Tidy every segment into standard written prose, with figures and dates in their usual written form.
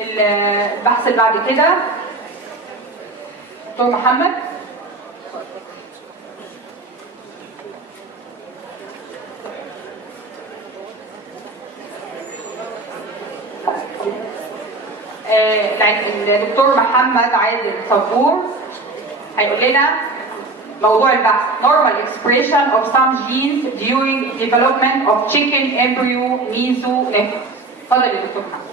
البحث اللي بعد كده دكتور محمد. الدكتور محمد عادل صبور هيقول لنا موضوع البحث normal expression of some genes during development of chicken embryo mesonephros. اتفضل يا دكتور محمد.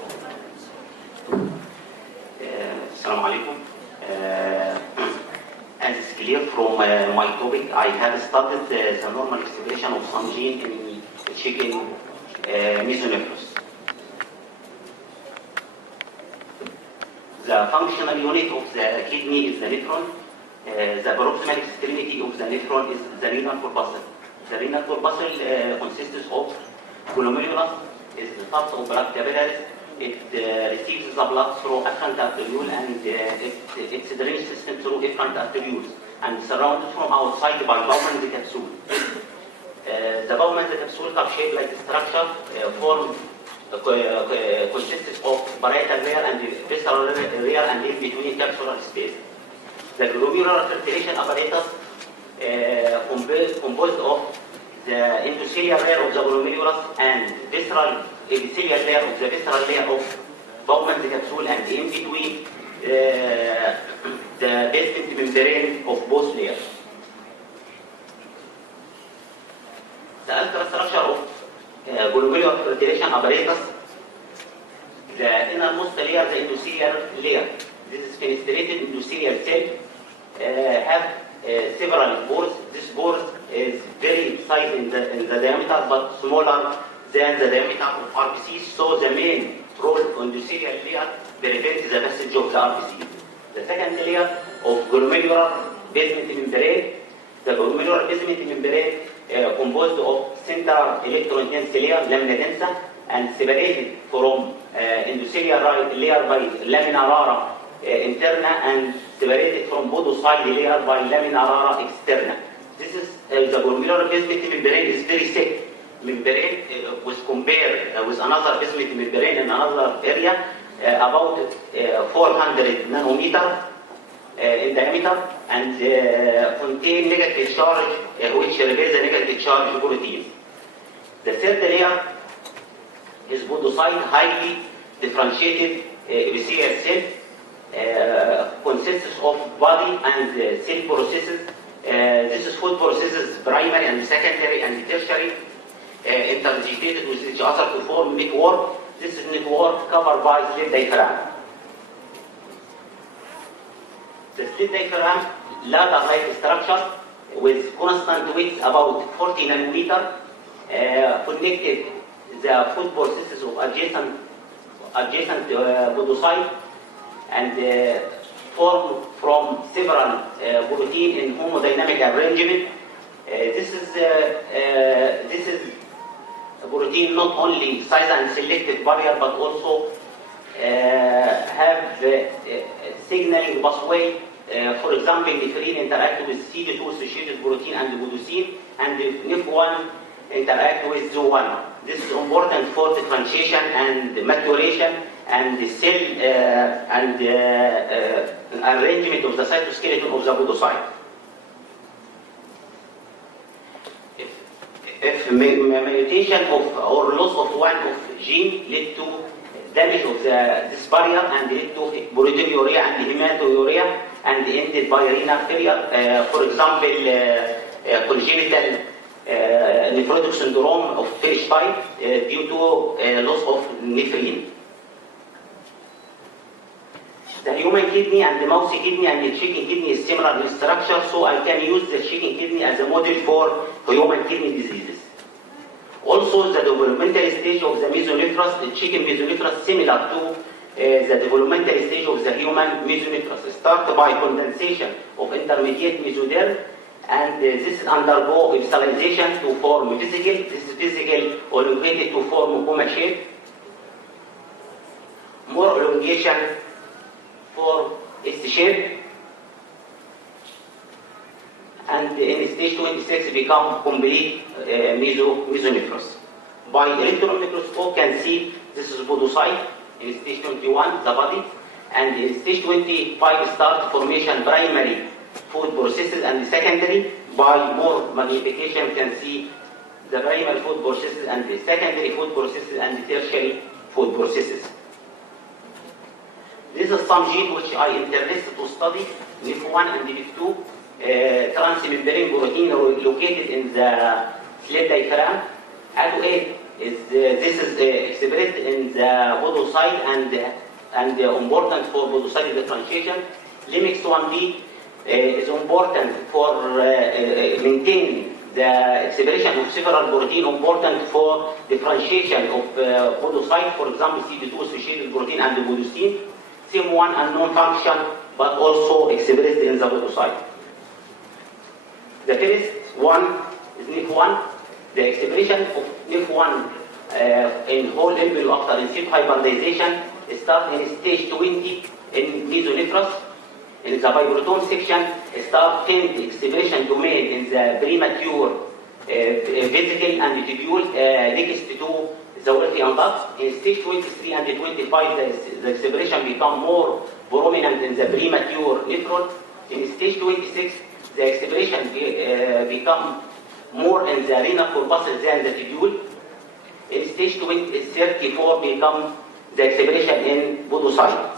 السلام عليكم. As is clear from my topic, I have studied the normal expression of some gene in chicken mesonephros. The functional unit of the kidney is the nephron. The proximal extremity of the nephron is the renal corpuscle. The renal corpuscle consists of glomerulus, is the part of blood capillaries. It receives the blood through afferent arteriole and its drainage system through efferent arterioles, and surrounded from outside by Bowman's capsule. The Bowman's capsule cup-shaped like structure consists of parietal layer and visceral layer and in between capsular space. The glomerular filtration apparatus composed of the endothelial layer of the glomerulus and visceral epithelial layer of the visceral layer of Bowman's capsule, and in between the basement membrane of both layers. The ultrastructure of glomerular filtration apparatus, the innermost layer, the endothelial layer. This is fenestrated endothelial cell have several pores. This pore is very size in the diameter but smaller than the diameter of RBCs. So the main role of endothelial layer prevents the passage of the RBCs. The second layer of glomerular basement membrane. The glomerular basement membrane composed of central electron-dense layer, lamina densa, and separated from endothelial layer by lamina rara interna, and separated from podocyte layer by lamina rara externa. This is the glomerular basement membrane is very thick membrane was compared with another basement membrane in another area about 400 nanometer in diameter, and contain negative charge which replace the negative charge protein. The third layer is podocyte highly differentiated epithelial cell. Consists of body and cell processes. This is food processes, primary and secondary and tertiary, interdigitated with each other to form network. This is network covered by slit diaphragm. The slit diaphragm ladder-like structure with constant width about 40 nanometer connected the food processes of adjacent podocyte and form from several protein in homodynamic arrangement. This is a protein not only size and selective barrier but also have signaling pathway. For example, nephrin interact with CD2 associated protein and podocin, and NEF1 interact with ZO1. This is important for differentiation and maturation and the cell and arrangement of the cytoskeleton of the podocyte. If mutation of or loss of one of gene led to damage of this barrier and led to proteinuria and hematuria and ended by renal failure, for example, congenital nephrotic syndrome of first type due to loss of nephrin. The human kidney and the mouse kidney and the chicken kidney is similar in structure, so I can use the chicken kidney as a model for human kidney diseases. Also, the developmental stage of the mesonephros, the chicken mesonephros, similar to the developmental stage of the human mesonephros. Start by condensation of intermediate mesoderm, and this undergo epithelialization to form vesicle. This is vesicle elongated to form coma shape. More elongation for S shape, and in stage 26 become complete mesonephros. By electron microscope can see this is podocyte In stage 21, the body. And in stage 25, start formation primary food processes and secondary. By more magnification, you can see the primary food processes and the secondary food processes and the tertiary food processes. This is some gene which I interested to study, NIF1 and NIF2, transmembrane protein located in the slave diaphragm. ATO8 is this is expressed in the podocyte and important for podocyte differentiation. LMX1B is important for maintaining the expression of several protein important for differentiation of podocyte, for example, CD2 associated protein and podocin. SIM1 unknown function, but also expressed in the podocyte. The first one is NIF1. The expression of NIF1 in whole embryo after in-situ hybridization starts in stage 20 in mesonephros. In the biproton section, start 10 expression domain in the premature vesicle and tubule next to the wealthy duct. In stage 23 and 25, the expression become more prominent in the premature nephron. In stage 26, the expression become more in the renal corpuscle than the tubule. In stage 34, become the expression in podocyte.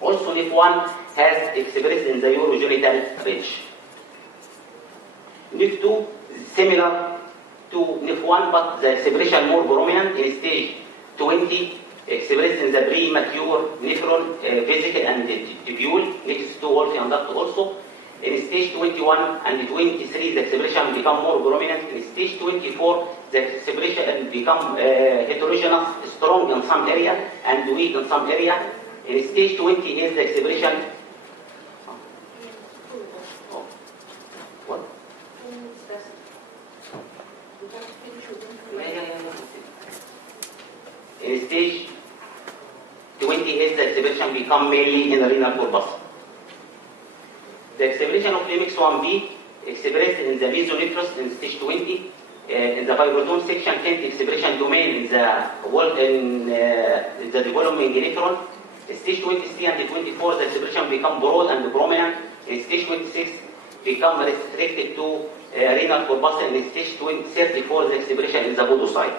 Also, NIF1 has expressed in the urogenital ridge. NIF2 is similar to NIF1, but the expression more prominent in stage 20, expressed in the premature nephron, vesicle, and tubule, next to Wolffian duct also. In stage 21 and 23, the expression become more prominent. In stage 24, the expression become heterogeneous, strong in some area and weak in some area. In stage 20 is the expression. What? In stage 20 is the expression become mainly in the renal corpus. The expression of LMX1B expressed in the mesonephros in stage 20. In the biproton section, 10th expression domain in the developing nephron. In stage 23 and 24, the expression become broad and prominent. In stage 26, become restricted to renal corpuscle. In stage 34, the expression is the podocyte.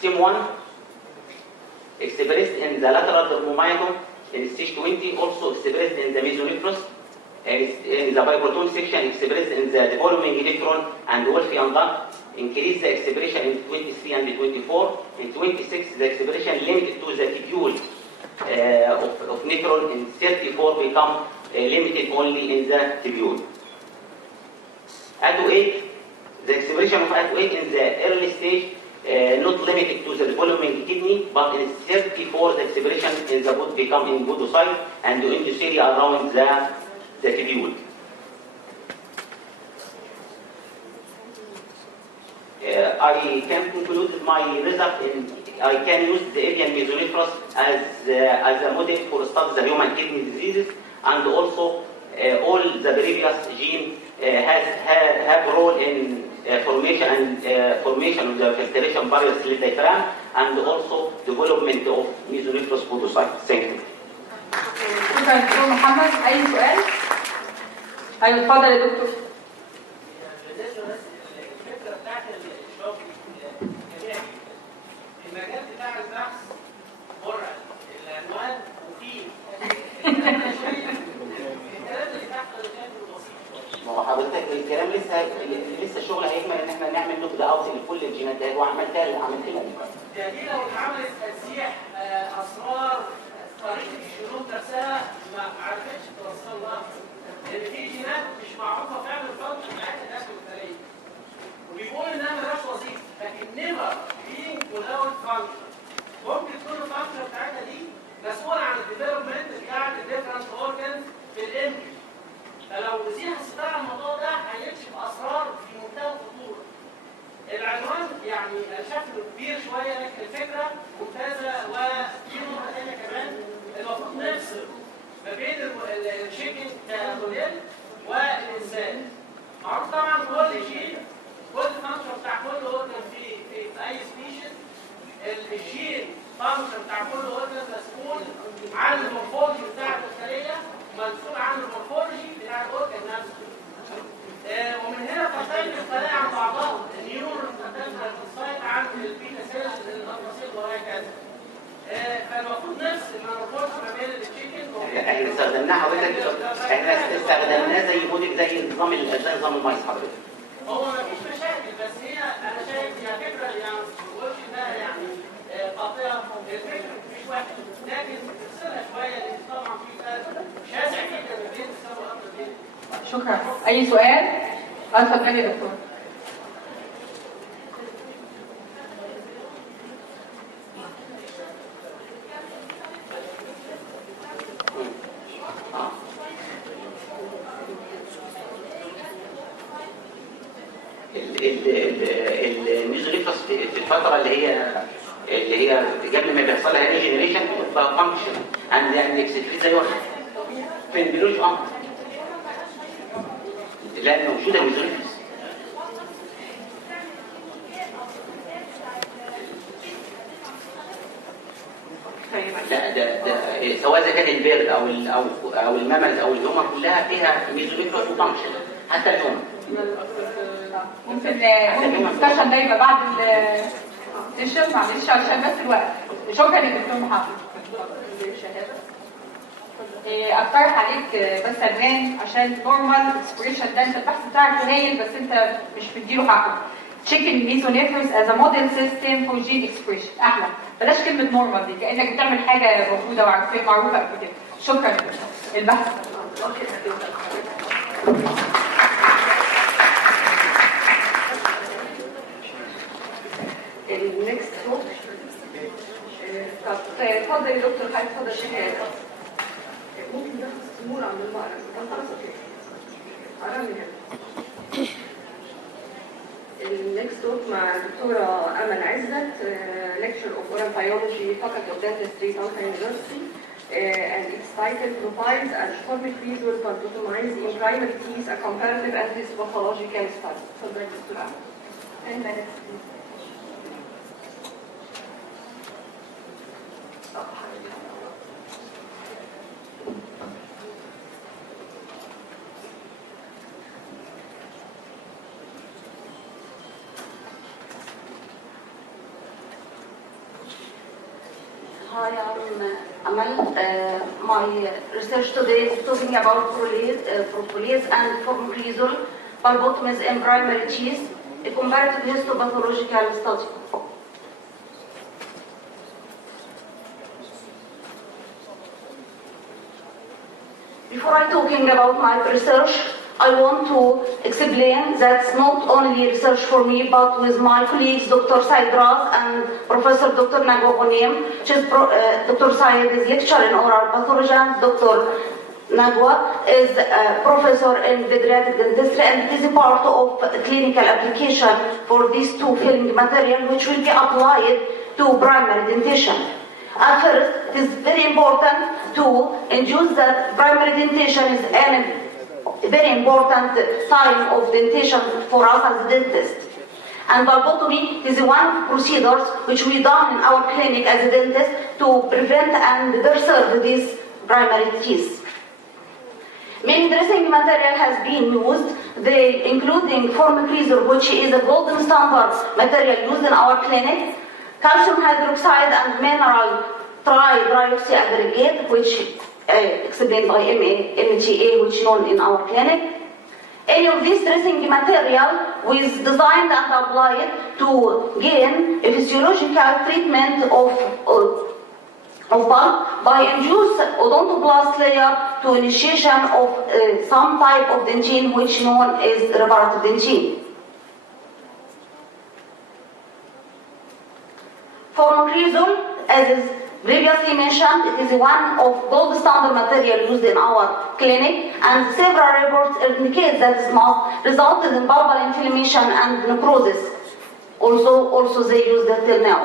SIM1 expressed in the lateral dermomyton. In stage 20, also expressed in the mesonephros. In the biproton section, expressed in the developing nephron and Wolffian duct. Increase the expression in 23 and 24. In 26, the expression limited to the tubule of nephron. In 34, become limited only in the tubule. ATO8, the expression of ATO8 in the early stage, not limited to the developing kidney, but in 34, the expression in the body become in podocyte and the endothelium around the tubule. I can conclude my result in I can use the avian mesonephros as a model for study the human kidney diseases, and also all the previous gene have role in formation of the filtration barrier cell diaphragm and also development of mesonephros podocytes. Thank you. شكرا دكتور محمد. أي سؤال؟ أيوة اتفضل يا دكتور. المجال بتاع البحث مرعب، العنوان مفيد، الكلام اللي تحت الكلام بسيط. ما هو حضرتك الكلام لسه الشغل هيكمل ان احنا نعمل نبدا اوت لكل الجينات دي، وعملت لها دي لو اتعملت تسييح اسرار طريقه الجينوم نفسها ما عرفتش توصل لها، لان في جينات مش معروفه فعلا الفانكشن بتاعتها داخل الخليه. وبيقول انها مالهاش وظيفه، لكن نيفر being without function. ممكن تكون الفانكشن بتاعتها دي مسؤوله عن الديفلوبمنت بتاعت الديفرنت اورجنز في الامبريو. فلو وزير الستار على الموضوع ده هيكشف اسرار في منتهى الخطوره. العنوان يعني انا شايف انه كبير شويه، لكن الفكره كل اورجان مسؤول عن المورفولوجي بتاع الخليه، مسؤول عن المورفولوجي بتاع الاورجان نفسه. ومن هنا تختلف الخلايا عن بعضها، النيورون تختلف عن البيتا سيلز الالفا سيل وهكذا. فالمفروض نفس المورفولوجي ما بين التشيكن احنا استخدمناه حضرتك، احنا استخدمناه زي موديل زي نظام المايس حضرتك. هو مفيش مشاكل، بس هي انا شايف هي فكره يعني ما بقولش انها يعني قاطعه، الفكره مش واحد، لكن تفصلها شويه لان طبعا في فرق شاسع جدا ما بين السبب والامر دي. شكرا. اي سؤال؟ اتفضلي يا دكتور. الميزوليفرس في الفتره اللي هي قبل ما بيحصل لها ريجنريشن بتبقى فانكشن عند اكسكريت زي واحد في البيولوجي لا موجوده الميزوليفرس. لا ده سواء اذا كان البيرد او الممز او الهومر كلها فيها ميزوليفرس وفانكشن حتى الهومر. ممكن الدسكشن ده يبقى بعد السيشن، معلش علشان بس الوقت. شكرا يا دكتور محمد. اقترح عليك بس عنوان عشان نورمال اكسبريشن ده انت البحث بتاعك هايل بس انت مش مديله حقه. Chicken mesonephros as a model system for gene expression. احلى، بلاش كلمه نورمال دي كانك بتعمل حاجه موجوده معروفه قبل كده. شكرا يا دكتور. البحث النكست توك. طب اتفضل يا دكتور، اتفضل شهاده. ممكن ناخد سمول عن المقرر؟ طب خلاص اوكي. قررني هنا. النكست توك مع الدكتوره امل عزت، lecture of oral biology, faculty of dentistry, Tampa University, and its title provides a formic visual pantomimes in primary teeth, a comparative and pathological study. اتفضل يا دكتوره امل. Hi, I'm Amal. My research today is talking about protease and formicrysal pulpotomies in primary teeth, a comparative histopathological study. Before I talking about my research, I want to explain that's not only research for me, but with my colleagues, Dr. Sa'id and Professor Dr. Nagwa. Dr. Sa'id is lecturer in oral pathology, and Dr. Nagwa is a professor in pediatric dentistry, and it is a part of clinical application for these two filming material, which will be applied to primary dentition. At first, it is very important to induce that primary dentition is an very important time of dentition for us as dentists. And pulpotomy is one of procedures which we done in our clinic as a dentist to prevent and preserve these primary teeth. Many dressing material has been used, including formicrysal, which is a golden standard material used in our clinic, calcium hydroxide and mineral tri-dioxy aggregate, which explained by MTA, which known in our clinic. Any of this dressing material was designed and applied to gain a physiological treatment of pulp by induced odontoblast layer to initiation of some type of dentine, which known as reparative dentine. Formicrysal, as is previously mentioned, it is one of gold standard material used in our clinic, and several reports indicate that it must result in bulbar inflammation and necrosis. Also they use that till now.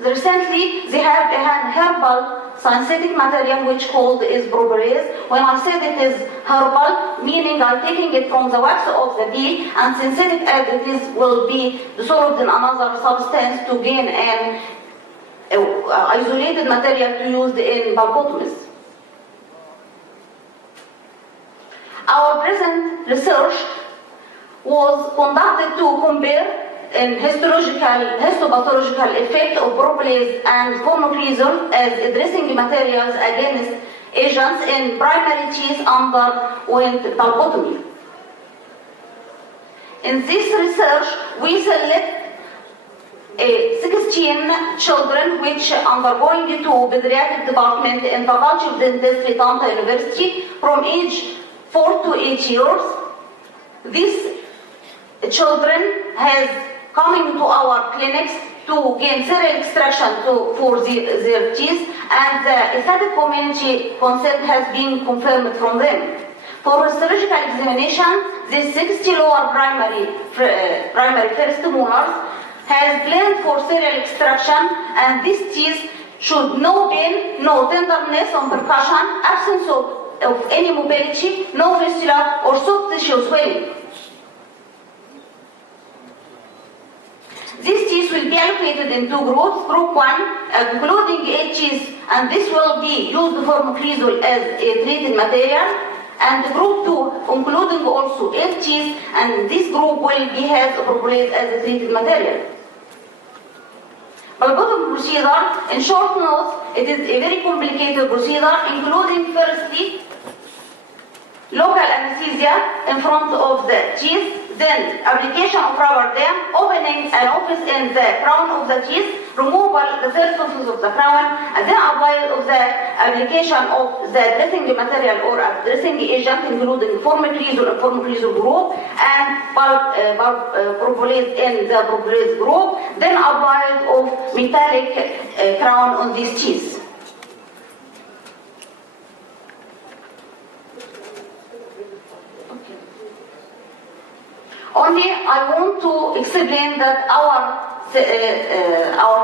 Recently, they have a herbal synthetic material which called is protease. When I said it is herbal, meaning I'm taking it from the wax of the bee, and synthetic additives will be dissolved in another substance to gain an isolated material to use in pulpotomies. Our present research was conducted to compare in histopathological effect of propoliase and formocresol as dressing materials against agents in primary teeth underwent pulpotomy. In this research, we select 16 children which undergoing to pediatric department in faculty of dentistry, Tanta University, from age 4 to 8 years. These children has coming to our clinics to gain serial extraction for their teeth, and the aesthetic community consent has been confirmed from them. For histological examination, the 60 lower primary first molars has planned for serial extraction, and these teeth should no pain, no tenderness on percussion, absence of any mobility, no fistula or soft tissue swelling. These teeth will be allocated in two groups. Group 1, including 8 teeth, and this will be used for formocresol as a treated material. And Group 2, including also 8 teeth, and this group will be has propoliase as a treated material. Pulpotomy procedure, in short notes, it is a very complicated procedure, including firstly local anesthesia in front of the teeth, then application of rubber dam, opening an orifice in the crown of the teeth, removal the surfaces of the crown, and then apply of the application of the dressing material or dressing agent, including formocresol and formocresol group, and propoliase in the propoliase group, then applied of metallic crown on these teeth. Only I want to explain that our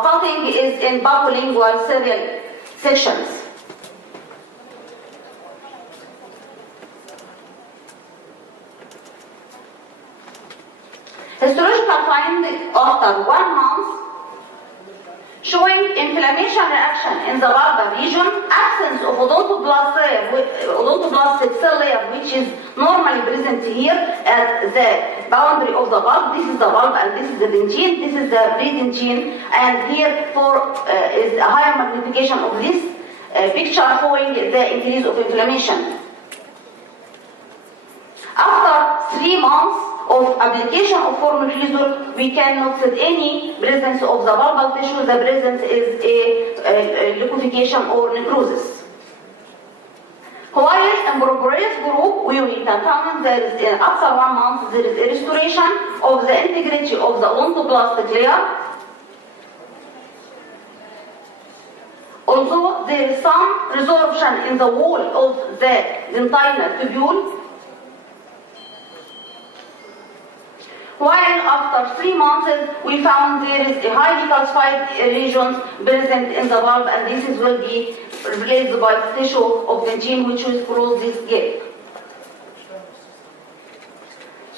cutting is in bilingual serial sections. Histological finding after 1 month showing inflammation reaction in the bulbar region, absence of odontoblastic cell layer which is normally present here at the boundary of the bulb. This is the bulb and this is the dentine, this is the pre-dentine, and here is a higher magnification of this picture showing the increase of inflammation. After 3 months of application of formocresol, we cannot see any presence of the bulbar tissue. The presence is a liquefaction or necrosis. While in propoliase group, we can find there is after 1 month there is a restoration of the integrity of the odontoblastic layer. Although there is some resorption in the wall of the dentinal tubule, while after 3 months we found there is a highly calcified region present in the bulb, and this will be replaced by tissue of dentine which will close this gap.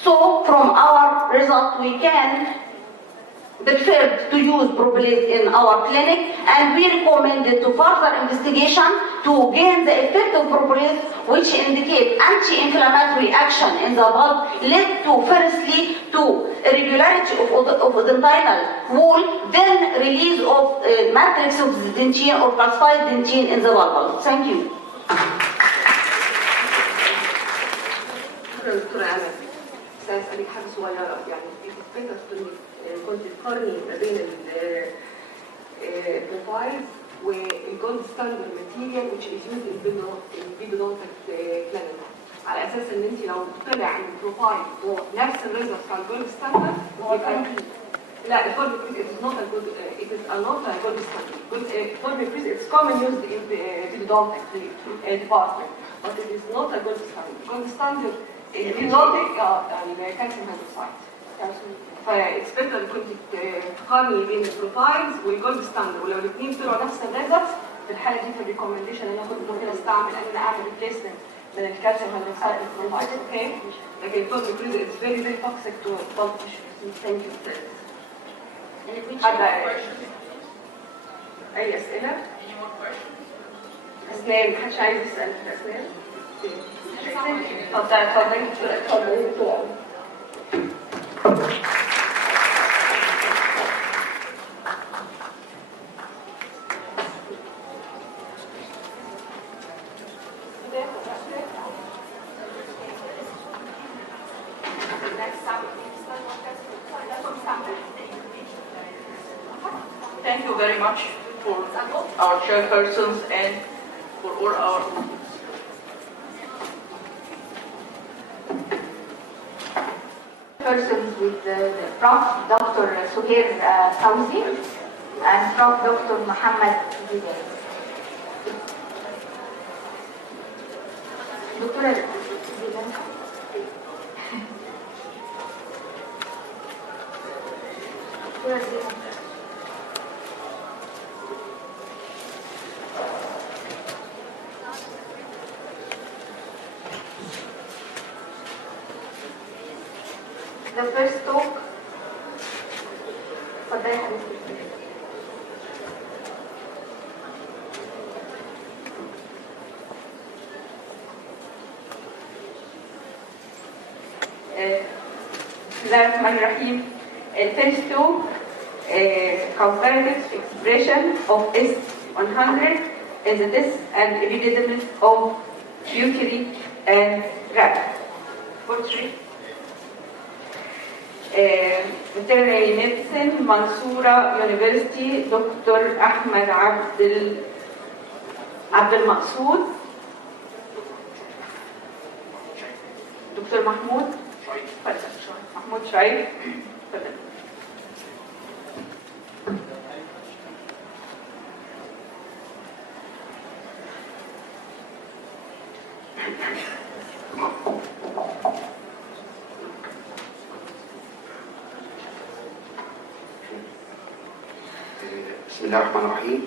So from our result we can prefer to use propoliase in our clinic, and we recommended to further investigation to gain the effect of propoliase, which indicate anti-inflammatory action in the bulb, led to firstly to irregularity of dentinal wall, then release of matrix of the dentine or calcified dentine in the bulb. Thank you. دكتورة أمل، سأسألك حاجة صغيرة، يعني كنت تقارني ما بين البروفايلز والجولد ستاندرد ماتيريال which is used in periodontal clinic، على اساس ان انت لو طلع ان البروفايل هو نفس الريزلت بتاع الجولد ستاندرد يبقى لا الجولد بريز it is not a good gold standard. Gold بريز it's common used in periodontal department, but it is not a gold standard. Gold standard in periodontic calcium hydroxide. فاكس بيتر كنت تقارني بين البروفايلز والجولد ستاندرد، ولو الاثنين طلعوا نفس الريزلت في الحاله دي في الريكومنديشن انا كنت ممكن استعمل ان انا اعمل ريبليسمنت من الكالسيوم هيدروكسيد للبروفايل. اوكي، لكن الجولد بريز اتس فيري توكسيك تو بلد تيشو. ثانك يو. اي اسئله؟ اسنان، محدش عايز يسال في الاسنان؟ اتفضلي اتفضلي. Thank you very much for our chairpersons and for all our persons with Prof. Dr. Suhair Fauzi and Prof. Dr. Muhammad Zidane. Dr. The first talk for the بسم الله الرحمن الرحيم. First talk comparative expression of S100 in the test and epidemic of mercury and rat. veterinary medicine, Mansoura University, Dr. احمد عبد المقصود. دكتور محمود شعيب. بسم الله الرحمن الرحيم.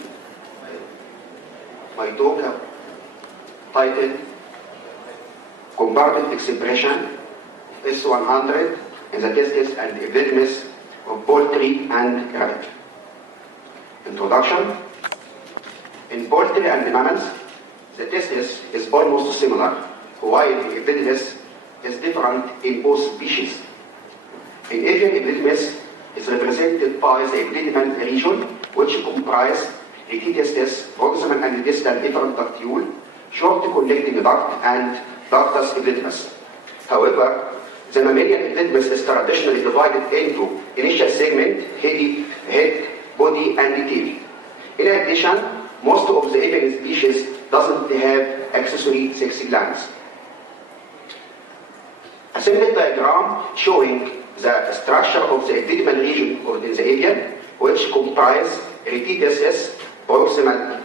My talk titled Comparative Expression S100 in the testes and effectiveness of poultry and rabbit. Introduction. In poultry and mammals, the testis is almost similar, while the effectiveness is different in both species. In avian effectiveness is represented by the epididymal region, which comprise the testis, proximal and distal efferent ductule, short collecting duct, and ductus epididymis. However, the mammalian epididymis is traditionally divided into initial segment, head, body, and tail. In addition, most of the avian species doesn't have accessory sex glands. A simple diagram showing the structure of the epididymal region in the avian, which comprise retitestis, proximal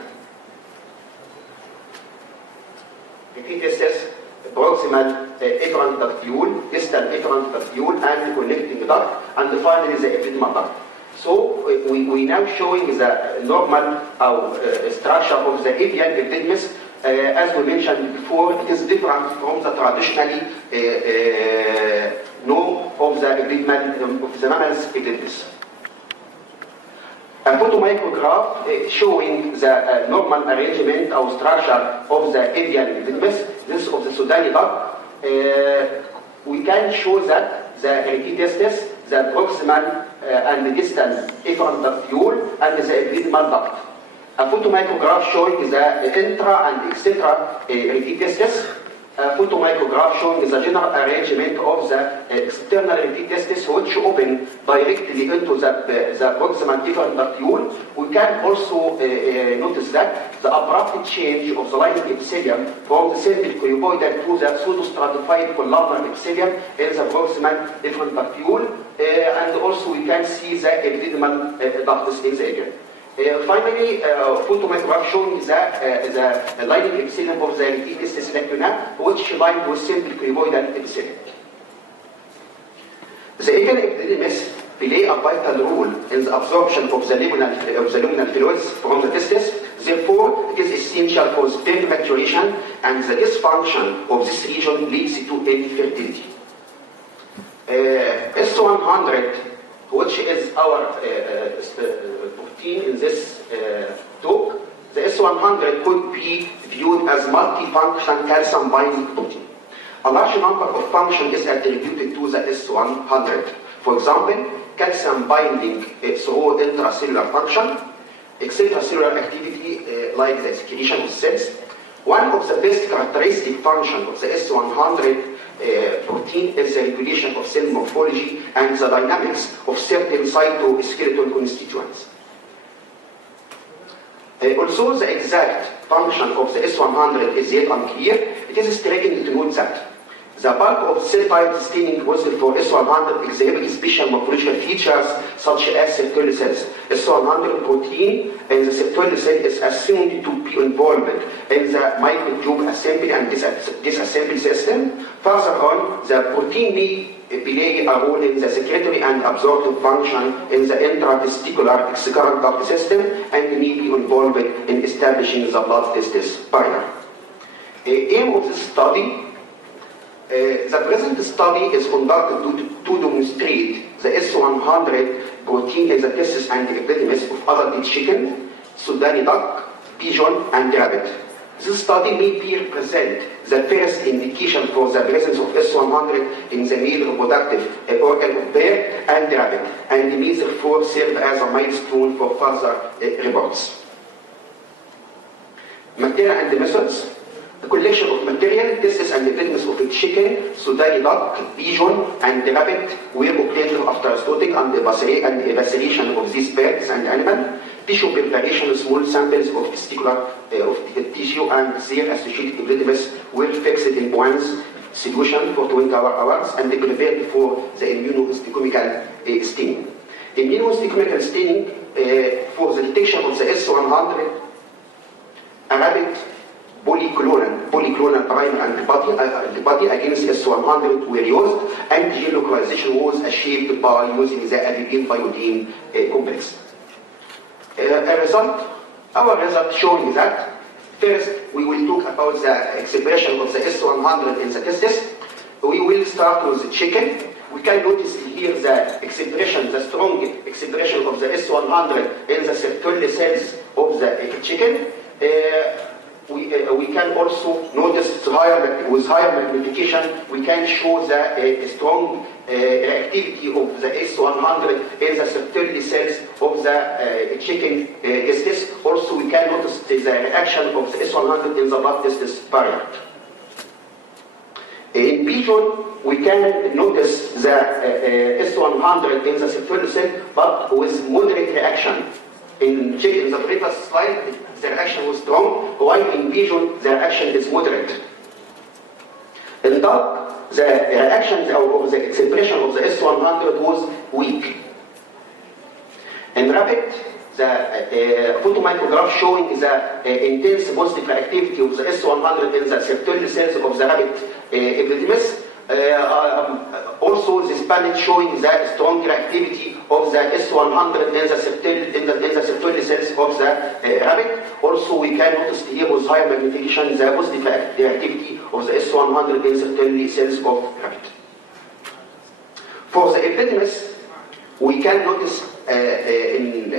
efferent ductule, distal efferent ductule, and connecting duct, and finally the epididymal duct. So we now showing the normal structure of the avian epididymis. As we mentioned before, it is different from the traditionally known of the mammal's epididymis. A photomicrograph showing the normal arrangement or structure of the avian epididymis, this of the Sudani duct. We can show that the retitestis, the proximal and the distal efferent ductule, and the epididymal duct. A photomicrograph showing the intra and extra retitestis. A photomicrograph showing the general arrangement of the external retitestis, which open directly into the proximal efferent ductule. We can also notice that the abrupt change of the lining epithelium from the simple cuboidal to the pseudostratified columnar epithelium in the proximal efferent ductule, and also we can see the epididymal ductus in the avian. Finally, photomicrograph showing the lining epithelium of the retitestis lacuna, which lined with simple cuboidal epithelium. The avian epididymis play a vital role in the absorption of the luminal fluids from the testis. Therefore, it is essential for sperm maturation, and the dysfunction of this region leads to infertility. S100, which is our protein in this talk, the S100 could be viewed as multifunction calcium binding protein. A large number of functions is attributed to the S100. For example, calcium binding through intracellular function, extracellular activity like the secretion of cells. One of the best characteristic functions of the S100 protein is the regulation of cell morphology and the dynamics of certain cytoskeletal constituents. Also, the exact function of the S100 is yet unclear. It is striking to note that the bulk of cell-type staining process for S100 exhibits special morphological features such as Sertoli cells. S100 protein in the Sertoli cell is assumed to be involved in the microtube assembly and disassembly system. Further on, the protein may play a role in the secretory and absorptive function in the intratesticular excurrent duct system and may be involved in establishing the blood-testis barrier. The aim of this study, the present study is conducted to demonstrate the S100 protein in the testis and epidermis of adult chicken, Sudani duck, pigeon, and rabbit. This study may represent the first indication for the presence of S100 in the male reproductive organ of bear and rabbit, and may therefore serve as a milestone for further reports. Material and methods. The collection of material, testis and epidermis of a chicken, Sudani duck, pigeon, and rabbit were obtained after sorting and evacuation of these birds and animals. Tissue preparation, small samples of testicular tissue and their associated epidermis were fixed in Bowen's solution for 24 hours and prepared for the immunohistochemical staining. Immunohistochemical staining for the detection of the S100, a rabbit polyclonal primer antibody against S100 were used, and gene localization was achieved by using the avidin-biodine complex. Our result showing that, first, we will talk about the expression of the S100 in the testis. We will start with the chicken. We can notice here the expression, the strong expression of the S100 in the Sertoli cells of the chicken. We can also notice with higher magnification, we can show the strong reactivity of the S100 in the Sertoli cells of the chicken testis. Also, we can notice the reaction of the S100 in the blood-testis barrier. In pigeon, we can notice the S100 in the Sertoli cell, but with moderate reaction. In chicken, in the previous slide, the reaction was strong, while in pigeon, the reaction is moderate. In duck, the reaction or the expression of the S100 was weak. In rabbit, the photomicrograph showing the intense positive activity of the S100 in the Sertoli cells of the rabbit epidermis. Also, this panel showing the strong reactivity of the S100 in the Sertoli cells of the rabbit. Also, we can notice here with higher magnification the positive reactivity of the S100 in Sertoli cells of rabbit. For the epidermis, we can notice in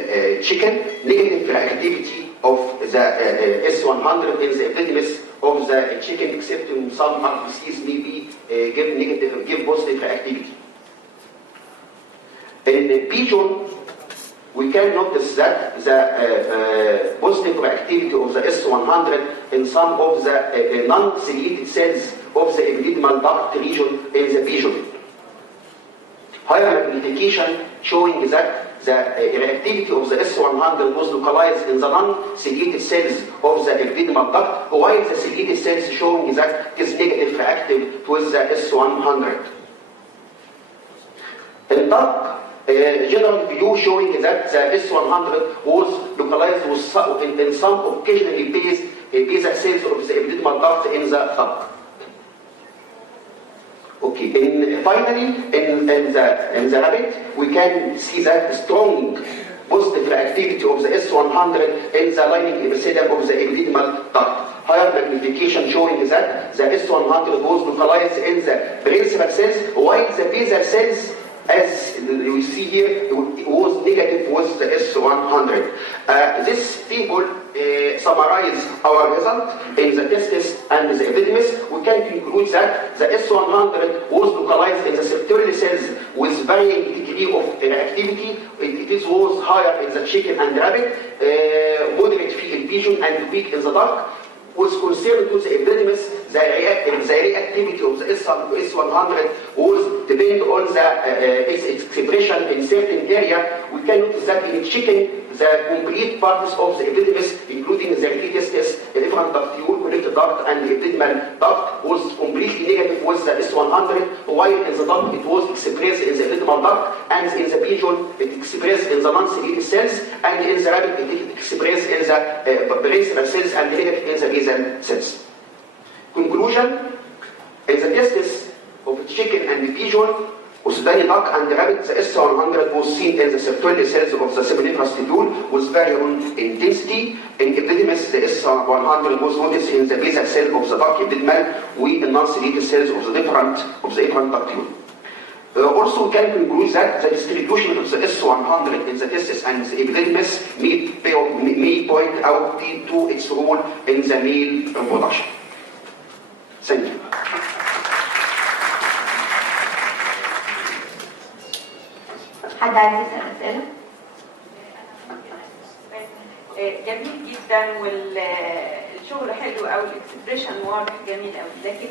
chicken negative reactivity of the S100 in the epidermis of the chicken, except in some RBCs maybe give positive reactivity. In the pigeon, we can notice that the positive reactivity of the S100 in some of the non-ciliated cells of the epididymal duct region in the pigeon. Higher magnification showing that the reactivity of the S100 was localized in the non-ciliated cells of the epididymal duct, while the ciliated cells showing that it is negative reactive with the S100. In duck, general view showing that the S100 was localized with in some occasionally basal cells of the epididymal duct in the duct. Okay, finally, in the rabbit, we can see that strong positive reactivity of the S100 in the lining epithelium of the epididymal duct. Higher magnification showing that the S100 was localized in the principal cells, while the basal cells as you see here, it was negative with the S100. This table summarizes our result in the testis and the epidermis. We can conclude that the S100 was localized in the septal cells with varying degree of reactivity. It was higher in the chicken and rabbit, moderate in pigeon, and weak in the duck. Was concerned to the epidermis, the reactivity of the S100 was depend on the its expression in certain area. We can notice that in chicken, the complete parts of the epidermis, including the testis, the different ductule, connected duct, and the epidermal duct, was completely negative with the S100, while in the duct it was expressed in the epidermal duct, and in the pigeon it expressed in the non-secreted cells, and in the rabbit it expressed in the peripheral cells and negative in the basal cells. Conclusion: in the testis of the chicken and the pigeon, Sudani duck and the rabbit, the S100 was seen in the septal cells of the seminiferous tubule with variable intensity. In epidermis, the S100 was noticed in the basal cell of the duck epidermal with the non-secreted cells of the different ductule. Also, we can conclude that the distribution of the S100 in the testis and the epidermis may point out to its role in the male reproduction. Thank you. حد عايز يسأل أسئلة؟ جميل جدا والشغل حلو قوي، الاكسبريشن واضح جميل قوي، لكن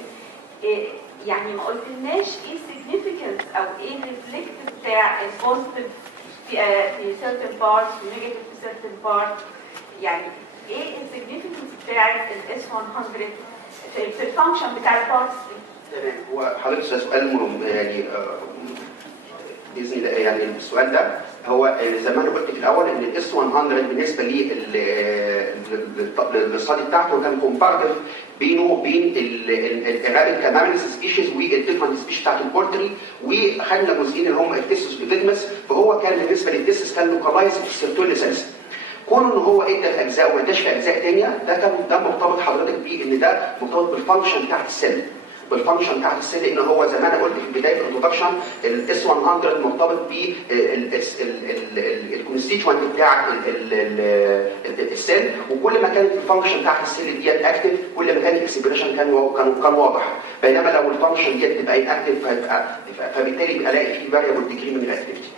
يعني ما قلتلناش ايه السيجنيفيكانس او ايه الريفلكت بتاع البوزيتيف في certain parts والنيجاتيف في certain parts، يعني ايه السيجنيفيكانس بتاع الاس 100 في الفانكشن بتاع البارتس دي؟ تمام. هو حضرتك سؤال يعني باذن الله، يعني السؤال ده هو زي ما انا قلت في الاول ان الاس 100 بالنسبه للاستادي بتاعته كان كومبارتيف بينه وبين الرابت كماملز سبيشيز والديفرنت سبيشيز بتاعت البولتري، وخدنا جزئين اللي هم التستس والديدمس، فهو كان بالنسبه للتستس كان لوكالايز في السيرتول سيلز. كون ان هو ادى في اجزاء وما اداش في اجزاء ثانيه، ده مرتبط حضرتك بيه ان ده مرتبط بالفانكشن بتاعت السيل. بالفانكشن بتاعت السيل، ان هو زي ما انا قلت في بدايه الانترودكشن الاس 100 مرتبط بالكونستيتوينت بتاع السيل، وكل ما كانت الفانكشن بتاعت السيل ديت اكتف كل ما كان الاكسبريشن كان واضح، بينما لو الفانكشن ديت تبقى اكتف فبالتالي بلاقي في فاريبل ديجري من الاكتيفيتي.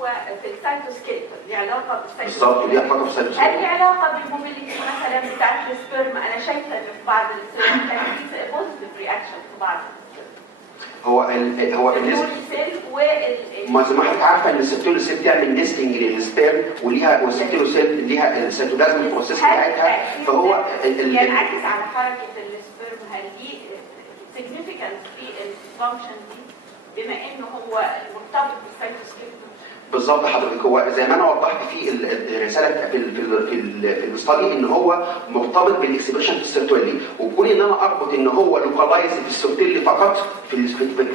هو في السايتوسكيل ليه علاقه بالسايتوسكيل؟ بالظبط، ليه علاقه بالسايتوسكيل. هل ليه علاقه بالموبيليتي مثلا بتاعت السبرم؟ انا شايفه ان في بعض السبرم كان في بوزيتيف رياكشن في بعض هو بالنسبه ما زي ما حضرتك عارفه ان السيرتول سيل بتعمل نيستنج للسبرم وليها، والسيرتول سيل ليها السيتوبلازم بروسيس بتاعتها، فهو ينعكس على حركه السبرم. هل دي سيجنيفيكانس في الفانكشن دي بما انه هو مرتبط بالسايتوسكيل؟ بالظبط حضرتك، هو زي ما انا وضحت في الرساله في الاستادي ان هو مرتبط بالاكسبريشن في السيرتولي، وكون ان انا اربط ان هو لوكالايز في السيرتولي فقط في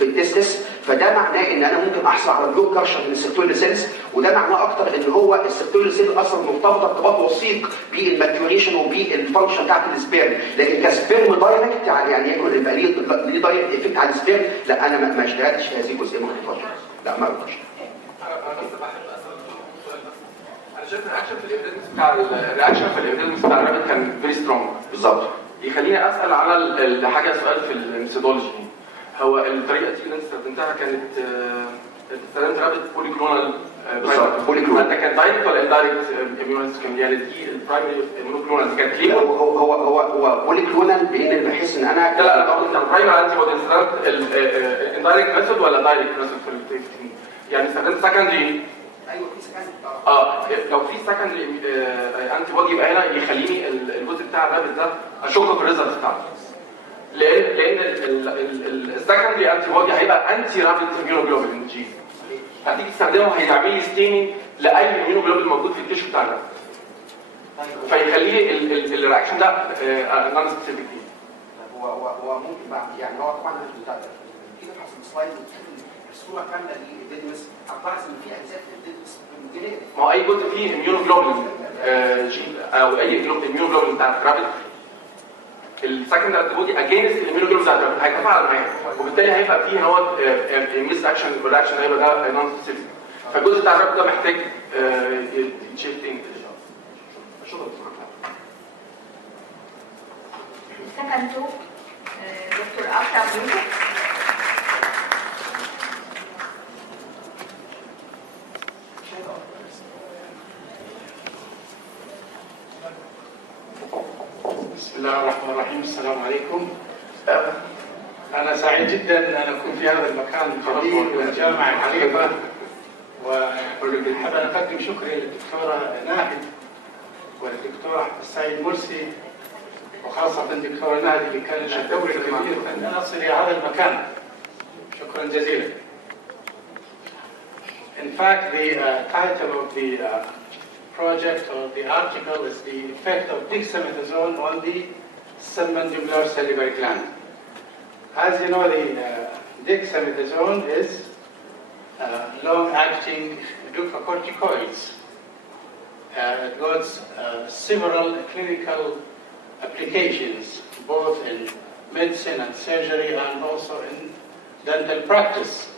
التستس، فده معناه ان انا ممكن احصل على بلوك كارشر من السيرتولي سيلز، وده معناه اكتر ان هو السيرتولي سيل اصلا مرتبطه ارتباط وثيق بالماتيوريشن وبالفانكشن بتاعت السبيرم، لكن كسبيرم دايركت يعني يكون يبقى ليه دايركت افكت على السبيرم، لا انا ما اشتغلتش في هذه الجزئيه، ما اقدرش، لا ما اقدرش. انا شايف الرياكشن في الايفيدنس بتاع الرابط كان فيري سترونج. بالظبط. يخليني اسال على حاجه، سؤال في الميثودولوجي. هو الطريقه دي اللي انت استخدمتها كانت استخدمت رابط بوليكلونال. بالظبط، بوليكلونال. انت كان دايركت ولا اندايركت اميونوهيستوكيميا؟ يعني دي البرايمري المونوكلونال دي كانت ليه؟ هو بوليكلونال لان بحس ان انا لا البرايمري انتي بودي استخدمت الاندايركت ميثود ولا دايركت ميثود في التكنيك؟ يعني استخدمت سكندري. ايوه في سكندري. لو في سكندري انتي بودي يبقى هنا يخليني الجزء بتاع الرابط ده اشك في الريزلت بتاعته. لان السكندري انتي بودي هيبقى انتي رابط اميونوجلوبولين جي، هتيجي تستخدمه هيعمل لي ستيننج لاي اميونوجلوبولين موجود في التيشو بتاع الرابط، فيخليه الرياكشن ده نون سبيسيفيك. هو ممكن بقى يعني هو طبعا كده تفحص السلايد وتشوف الصوره كامله للديدمس، هتلاحظ ان في اجزاء في الديدمس ما هو اي جزء فيه اميونوجلوبولين جي او اي اميونوجلوبولين بتاع الرابط السكند انتي بودي اجينست الاميونوجلوبولين بتاعت الرابيد هيتفاعل معاه، وبالتالي هيبقى فيه هو ميس اكشن والرياكشن هيبقى ده نون سبيسيفيك. فالجزء بتاع الرابيد ده محتاج يتشيل تاني. شكرا. Second to Dr. احمد. بسم الله الرحمن الرحيم. السلام عليكم. أنا سعيد جدا أن أكون في هذا المكان الجميل والجامعة العريقة، وأحب أن أقدم شكري للدكتورة ناهد والدكتور سعيد المرسى، وخاصة الدكتورة ناهد اللي كانت الدور الكبير في أن أصل إلى هذا المكان. شكرا جزيلا. In fact, the title of the project or the article is the effect of dexamethasone on the submandibular salivary gland. As you know, the dexamethasone is long-acting glucocorticoids. It got several clinical applications, both in medicine and surgery and also in dental practice.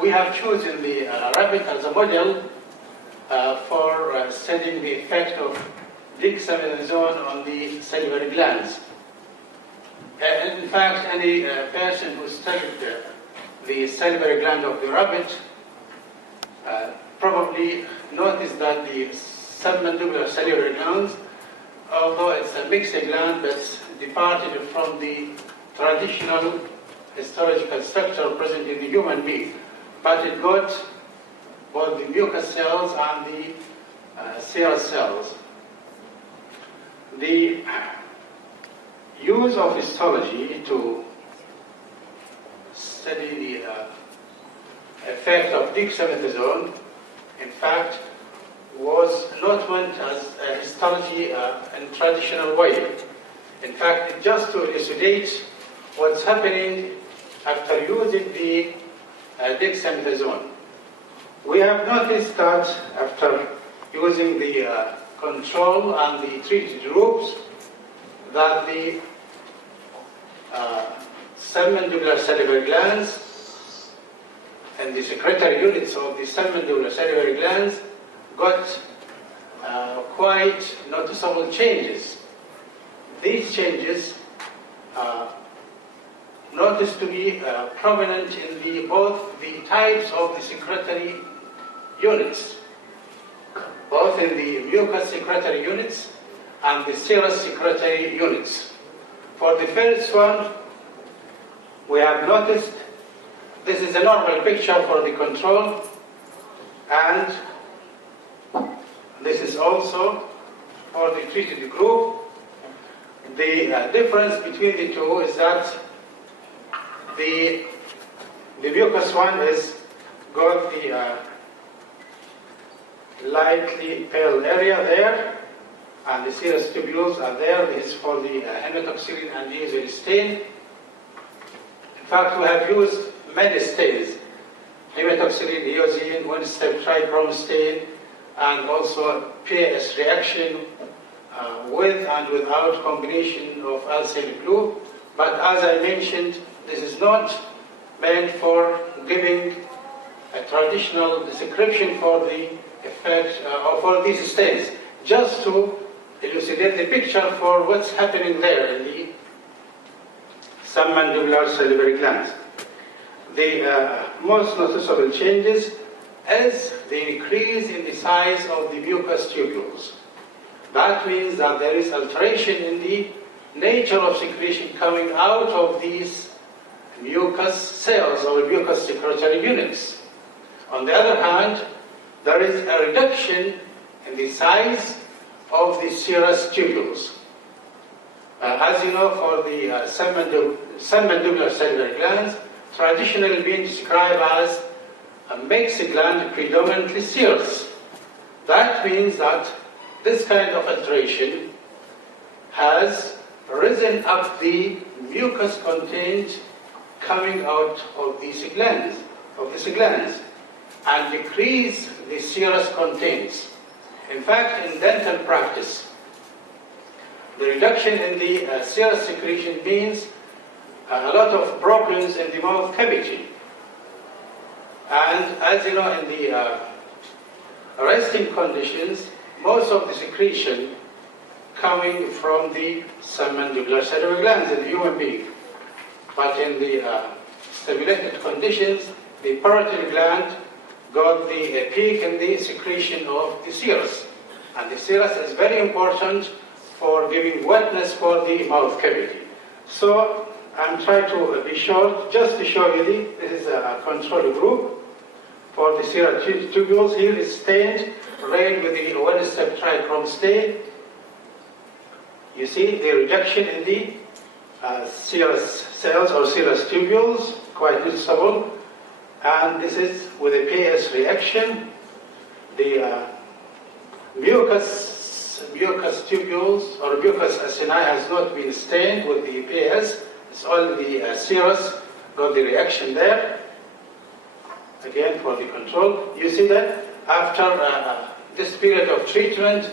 We have chosen the rabbit as a model for studying the effect of dexamethasone on the salivary glands. In fact, any person who studied the salivary gland of the rabbit probably noticed that the submandibular salivary glands, although it's a mixed gland, but departed from the traditional histological structure present in the human being, but it got both the mucous cells and the serous cells. The use of histology to study the effect of dexamethasone, in fact, was not meant as a histology in traditional way. In fact, just to elucidate what's happening after using the dexamethasone. We have noticed that after using the control and the treated groups, that the submandibular salivary glands and the secretory units of the submandibular salivary glands got quite noticeable changes. These changes noticed to be prominent in both the types of the secretory units, both in the mucous secretory units and the serous secretory units. For the first one, we have noticed this is a normal picture for the control, and this is also for the treated group. The difference between the two is that the mucous one is got the lightly pale area there, and the serous tubules are there. This is for the hematoxylin and eosine stain. In fact, we have used many stains: hematoxylin, eosine, one-step trichrome stain, and also PAS reaction with and without combination of alcyl blue. But as I mentioned, this is not meant for giving a traditional description for the effect or for these stains, just to elucidate the picture for what's happening there in the submandibular salivary glands. The most noticeable changes is the increase in the size of the mucous tubules. That means that there is alteration in the nature of secretion coming out of these mucous cells or mucous secretory units. On the other hand, there is a reduction in the size of the serous tubules. As you know, for the submandibular salivary glands, traditionally been described as a mixed gland, predominantly serous. That means that this kind of alteration has risen up the mucus content coming out of these glands, and decrease the serous contents. In fact, in dental practice, there reduction in the serous secretion means a lot of problems in the mouth cavity. And as you know, in the resting conditions, most of the secretion coming from the submandibular salivary glands in the human being. But in the stimulated conditions, the parotid gland got the peak in the secretion of the serous. And the serous is very important for giving wetness for the mouth cavity. So I'm trying to be short, just to show you this is a control group for the serous tubules. Here is stained red with the 1-step trichrome stain. You see the reduction in the serous cells or serous tubules, quite noticeable. And this is with a PS reaction. The mucus tubules or mucus acini has not been stained with the PS. It's only the serous got the reaction there. Again, for the control. You see that after this period of treatment,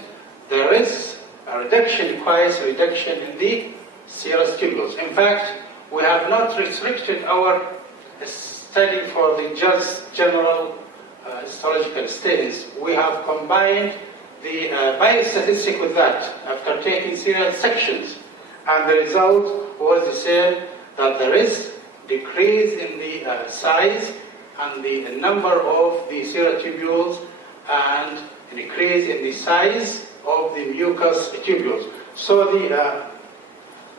there is a reduction, requires a reduction in the serous tubules. In fact, we have not restricted our study for the just general histological stains. We have combined the biostatistic with that after taking serial sections. And the result was the same, that there is decrease in the size and the number of the serous tubules and an increase in the size of the mucus tubules. So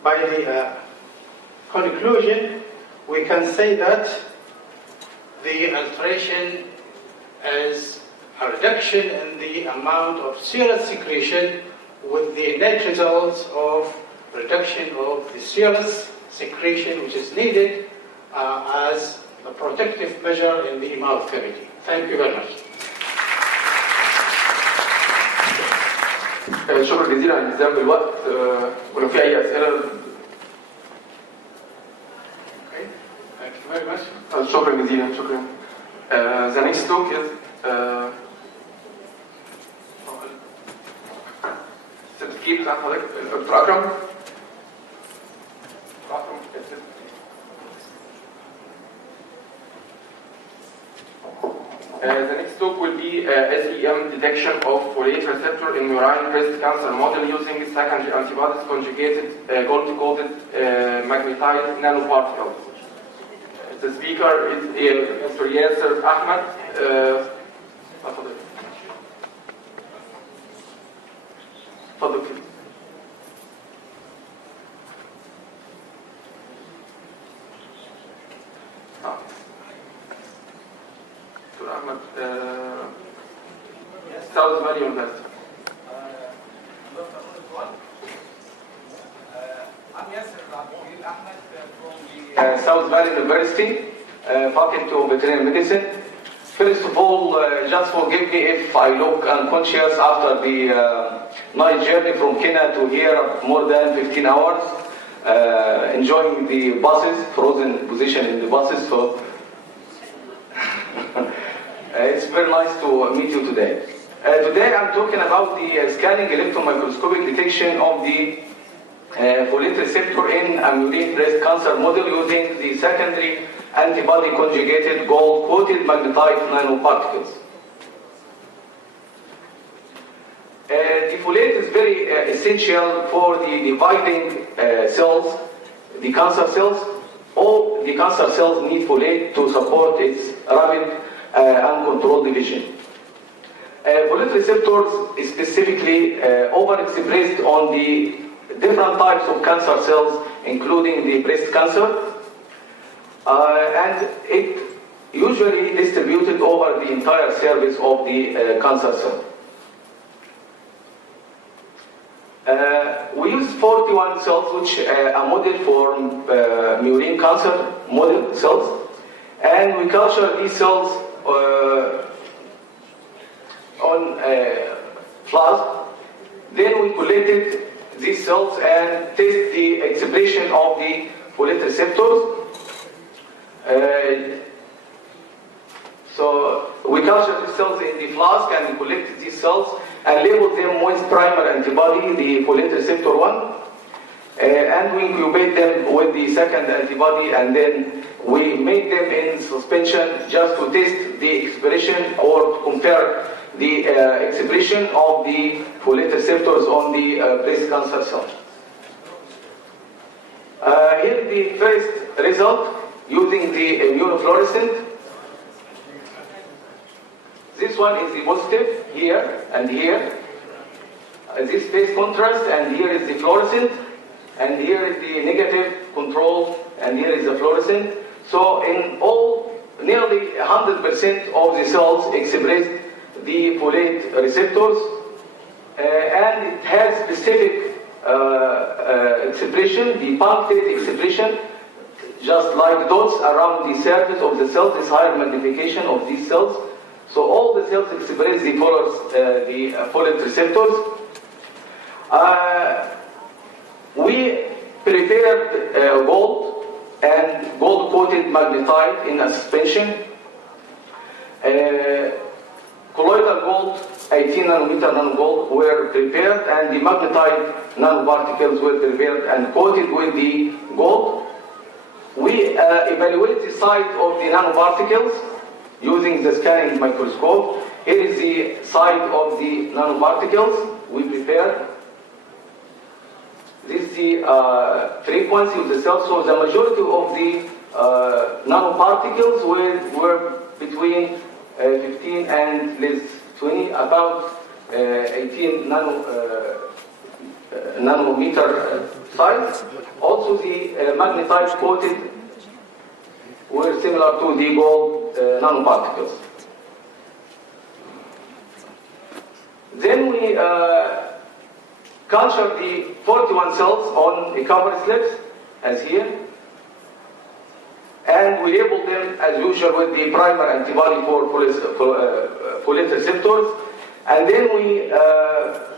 by the conclusion, we can say that the alteration is a reduction in the amount of serous secretion with the net results of reduction of the serous secretion which is needed as a protective measure in the mouth cavity. Thank you very much. شكرا جزيلا على الالتزام بالوقت ولو في اي اسئله. Thank you very much. شكرا جزيلا شكرا. The next talk is السيرتيفيكيت بتاع حضرتك دكتور اكرم. The next talk will be SEM detection of folate receptor in murine breast cancer model using secondary antibodies conjugated gold-coated magnetized nanoparticles. The speaker is Mr. Yasser Ahmad. تفضل. تفضل. دكتور احمد ساوث فالي يونيفرسيتي. I'm Yasser Ahmad from the South Valley University, faculty of veterinary medicine. First of all, just forgive me if I look unconscious after the night journey from Kenya to here, more than 15 hours, enjoying the buses, frozen position in the buses. So it's very nice to meet you today. Today I'm talking about the scanning electron microscopic detection of the folate receptor in a murine breast cancer model using the secondary antibody conjugated gold-coated magnetized nanoparticles. The folate is very essential for the dividing cells, the cancer cells. All the cancer cells need folate to support its rapid and controlled division. Folate receptors is specifically overexpressed on the different types of cancer cells, including the breast cancer, and it usually distributed over the entire surface of the cancer cell. We use 41 cells, which are modeled for murine cancer model cells, and we culture these cells on flask. Then we collected these cells and test the expression of the folate receptors. So we cultured these cells in the flask and we collected these cells and labeled them with primer antibody, the folate receptor 1, and we incubate them with the second antibody, and then we make them in suspension just to test the expression or to compare the expression of the folate receptors on the breast cancer cell. Here is the first result using the immunofluorescent. This one is the positive here and here. This phase contrast, and here is the fluorescent, and here is the negative control, and here is the fluorescent. So in all, nearly 100% of the cells express the folate receptors, and it has specific expression, the punctate expression, just like dots around the surface of the cells, this higher magnification of these cells. So all the cells express the folate receptors. We prepared gold and gold-coated magnetite in a suspension. Colloidal gold, 18 nanometer nanogold were prepared, and the magnetite nanoparticles were prepared and coated with the gold. We evaluate the size of the nanoparticles using the scanning microscope. Here is the size of the nanoparticles we prepared. This is the frequency of the cell. So the majority of the nanoparticles were between 15 and less 20, about 18 nanometer size. Also the magnetite coated were similar to the gold nanoparticles. Then we culture the 41 cells on a cover slips, as here, and we label them as usual with the primer antibody for folate receptors, and then we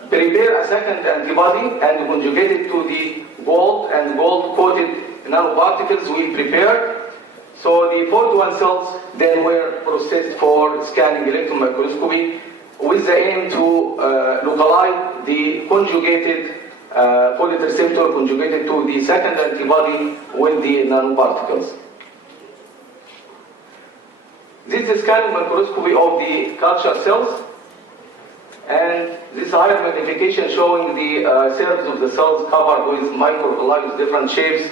prepare a second antibody and conjugate it to the gold and gold-coated nanoparticles we prepared. So the 41 cells then were processed for scanning electron microscopy with the aim to localize the conjugated folate receptor conjugated to the second antibody with the nanoparticles. This is scanning microscopy of the culture cells, and this higher magnification showing the surface of the cells covered with microvilli with different shapes,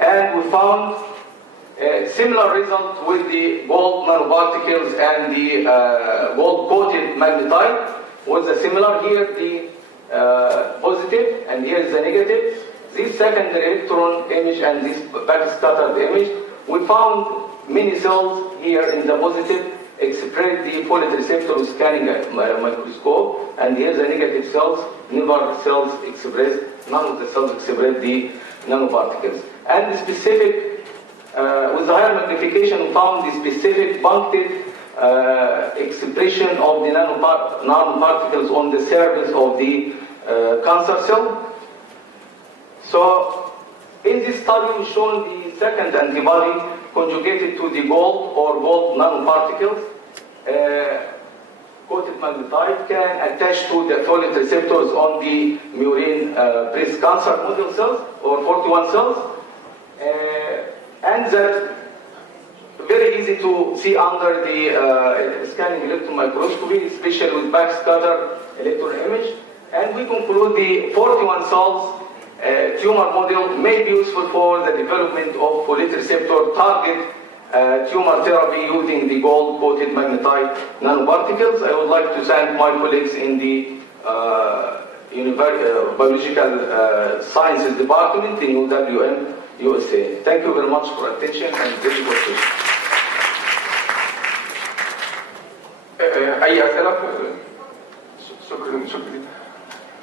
and we found similar results with the gold nanoparticles and the gold-coated magnetite. Was a similar here the positive, and here is the negative. This secondary electron image and this backscattered image, we found many cells here in the positive express the folate receptor scanning microscope, and here's the negative cells. Never cells express, none of the cells express the nanoparticles. And the specific with the higher magnification, we found the specific punctate expression of the nanoparticles on the surface of the cancer cell. So, in this study, we've shown the second antibody conjugated to the gold or gold nanoparticles. Coated magnetite can attach to the folate receptors on the murine breast cancer model cells or 41 cells. And that very easy to see under the scanning electron microscopy, especially with backscatter electron image. And we conclude the 41 cells tumor model may be useful for the development of folate receptor target tumor therapy using the gold-coated magnetite nanoparticles. I would like to thank my colleagues in the Biological Sciences Department in UWM, USA. Thank you very much for attention and very good question. أي أسئلة؟ شكرا.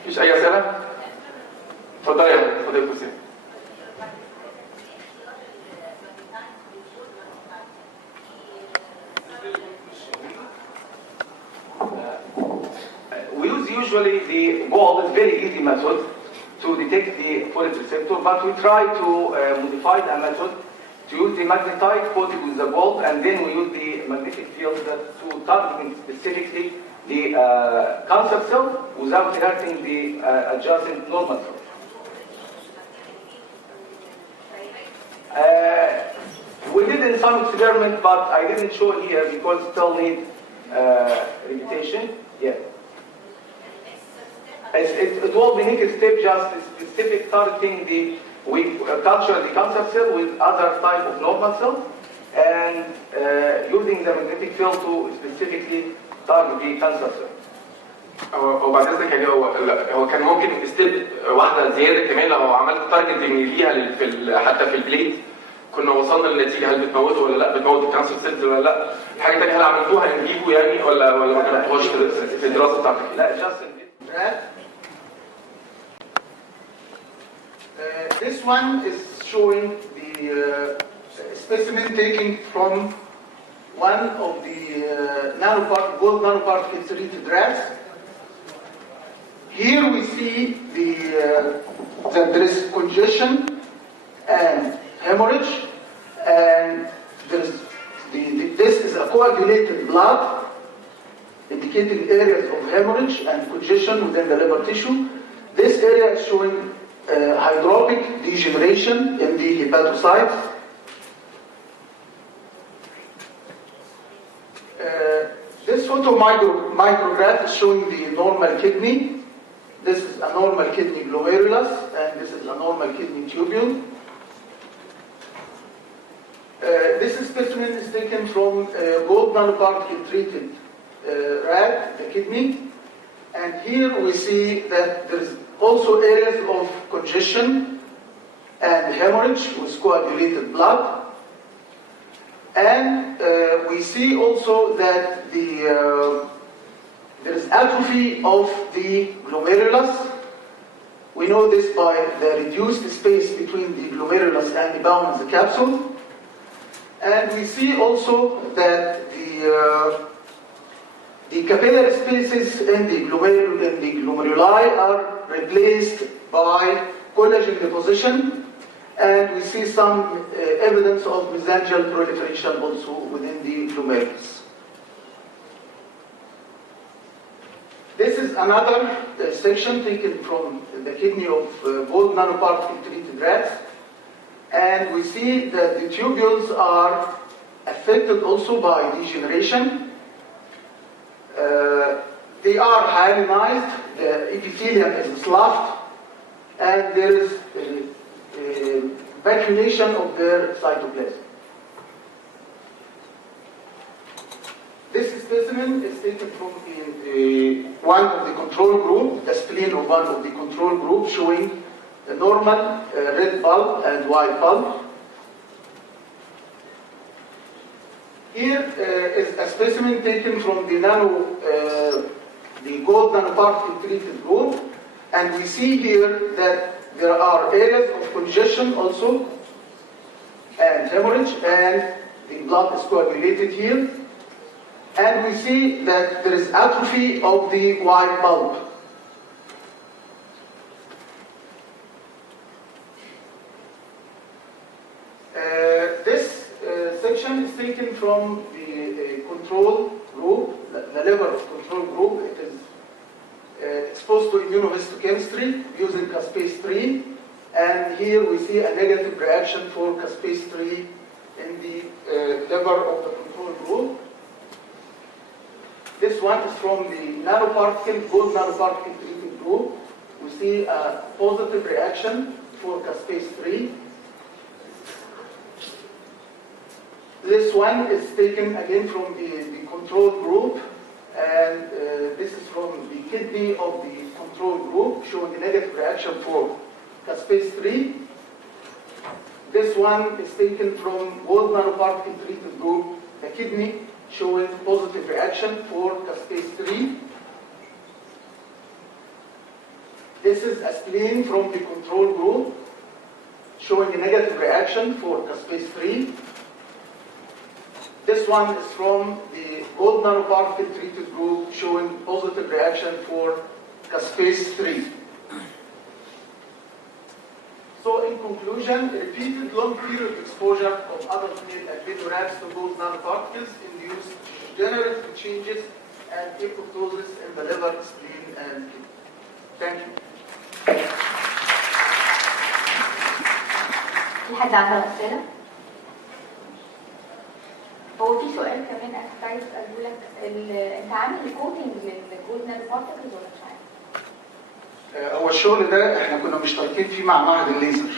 مفيش أي أسئلة؟ اتفضل يا حسين. We use usually the gold, is very easy method to detect the folate receptor, but we try to modify the method to use the magnetite coated with the gold, and then we use the magnetic field to target specifically the cancer cell without hurting the adjacent normal cell. did in some experiment, but I didn't show it here because it still need repetition. Yeah. It will be next step, just specific targeting we culture the cancer cell with other type of normal cells, and using the magnetic field to specifically target the cancer cell. هو بعد اذنك يعني هو كان ممكن ستيب واحده زياده كمان لو عملت تارجتنج ليها حتى في البليت كنا وصلنا للنتيجه، هل بتموته ولا لا، بتموت الكانسر سيلز ولا لا. حاجه ثانيه، هل عملتوها ان فيفو يعني ولا ما عملتوهاش في الدراسه بتاعتك؟ لا just This one is showing the specimen taken from one of the gold nanoparticle treated rats. Here we see that there is congestion and hemorrhage, and this is a coagulated blood indicating areas of hemorrhage and congestion within the liver tissue. This area is showing hydropic degeneration in the hepatocytes. This photomicrograph is showing the normal kidney. This is a normal kidney glomerulus, and this is a normal kidney tubule. This specimen is taken from gold nanoparticle treated rat, the kidney, and here we see that there is also areas of congestion and hemorrhage with coagulated blood. And we see also that there is atrophy of the glomerulus. We know this by the reduced space between the glomerulus and the bound of the capsule. And we see also that the capillary spaces in the glomeruli are replaced by collagen deposition, and we see some evidence of mesangial proliferation also within the glomerulus. This is another section taken from the kidney of gold nanoparticle treated rats, and we see that the tubules are affected also by degeneration. They are hyalinized, the epithelium is sloughed, and there is vaccination of their cytoplasm. This specimen is taken from one of the control group, the spleen of one of the control group, showing the normal red pulp and white pulp. Here is a specimen taken from the gold nanoparticle treated group, and we see here that there are areas of congestion also, and hemorrhage, and the blood is coagulated here. And we see that there is atrophy of the white pulp. This section is taken from the control group, the liver of control group. It is exposed to immunohistochemistry using caspase 3, and here we see a negative reaction for caspase 3 in the liver of the control group. This one is from the gold nanoparticle treated group. We see a positive reaction for caspase 3. This one is taken again from the control group, and this is from the kidney of the control group, showing a negative reaction for caspase 3. This one is taken from gold nanoparticle treated group, the kidney, showing positive reaction for caspase 3. This is a spleen from the control group, showing a negative reaction for caspase 3. This one is from the gold nanoparticle treated group, showing positive reaction for caspase 3. So in conclusion, repeated long period exposure of adult male albino rats to gold nanoparticles induce degenerative changes and apoptosis in the liver, spleen, and kidney. Thank you. في حد عنده أسئلة؟ انت عامل كوتنج للجود نانو بارتكلز ولا مش عامل؟ هو الشغل ده احنا كنا مشتركين فيه مع معهد الليزر.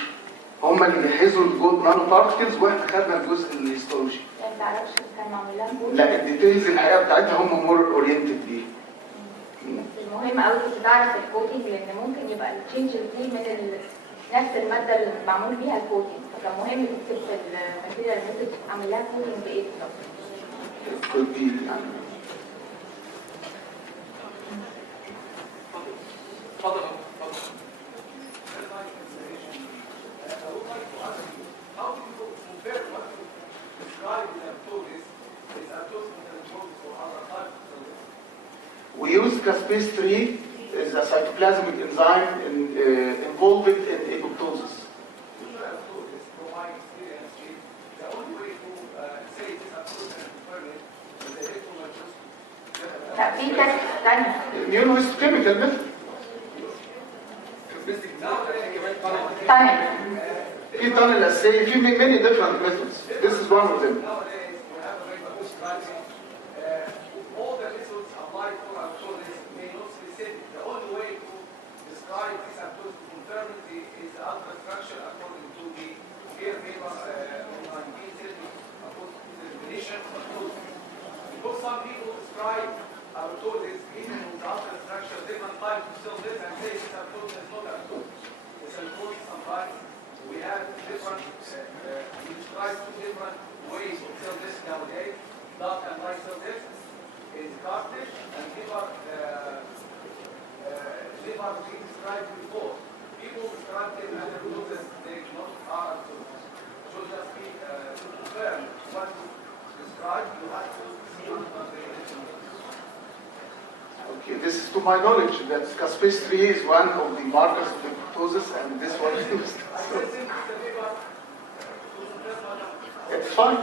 هم اللي جهزوا الجود نانو بارتكلز واحنا خدنا الجزء الهستولوجي. يعني ما تعرفش كان معمول لها كوتنج؟ لا الديتيلز الحقيقه بتاعتها هم مور اورينتد بيه. المهم قوي كنت تعرف الكوتنج لان ممكن يبقى التشينج دي من نفس الماده اللي معمول بيها الكوتنج، فكان مهم تكتب في الماتيريال اللي ممكن تعمل لها كوتنج بايه بالظبط. اتفضل. We use caspase 3 as a cytoplasmic enzyme involved in apoptosis. لا في تكست ثانيه. Immunohistochemical method. ثانيه. في tunnel assay, في many different methods. This is one of them. Some people describe apoptosis even with the ultra structure different types of cell death and say this apoptosis is not apoptosis. It's apoptosis sometimes. We have different, we describe two different ways of cell death nowadays. Dark and light cell death is cartilage and liver we described before. People describe them as apoptosis, they not are apoptosis. So just be to confirm what you describe, you have to. Okay, this is to my knowledge that caspase 3 is one of the markers of apoptosis and this one is used. So, it's fine.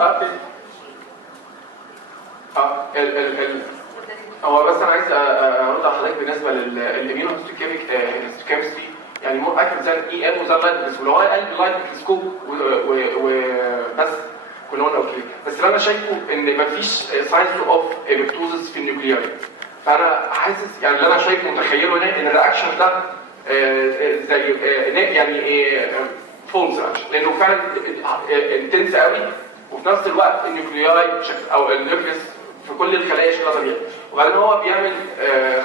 هو بس انا عايز ارد على حضرتك بالنسبه للاميونوهيستوكيمستري، يعني مور اكيوريت زي الاي ام وزي اللايت بس ولو قال اللايت ميكروسكوب وبس كلهم اوكي، بس اللي انا شايفه ان مفيش ساينس اوف ابيبتوزس في النيوكليار. فانا حاسس يعني اللي انا شايفه متخيله هنا ان الرياكشن ده زي يعني فولز لانه فعلا انتنس قوي، وفي نفس الوقت النيوكلياي او النيوكليس في كل الخلايا شكلها طبيعي، وبعدين هو بيعمل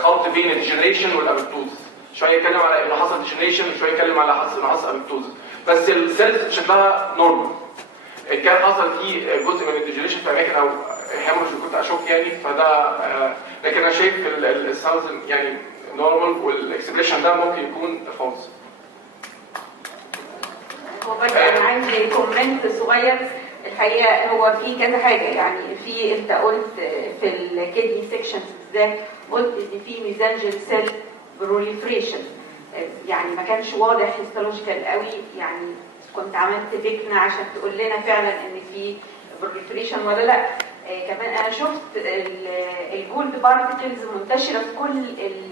خلط بين الديجنريشن والابيبتوزس، شويه يتكلم على انه حصل ديجنريشن وشويه يتكلم على انه حصل ابيبتوزس، بس السيلز شكلها نورمال. كان حصل فيه جزء من الديجنريشن في اماكن او هيموريج كنت اشك يعني، فده لكن انا شايف الساوندز يعني نورمال، والاكسبريشن ده ممكن يكون فولس. هو بس انا عندي كومنت صغير الحقيقه، هو في كذا حاجه يعني، في انت قلت في الكيدني سيكشنز بالذات قلت ان في ميزانجل سيل بروليفريشن، يعني ما كانش واضح هيستولوجيكال قوي، يعني كنت عملت بيكنا عشان تقول لنا فعلا ان في بروليفريشن ولا لا. كمان انا شفت الجولد بارتكلز منتشره في كل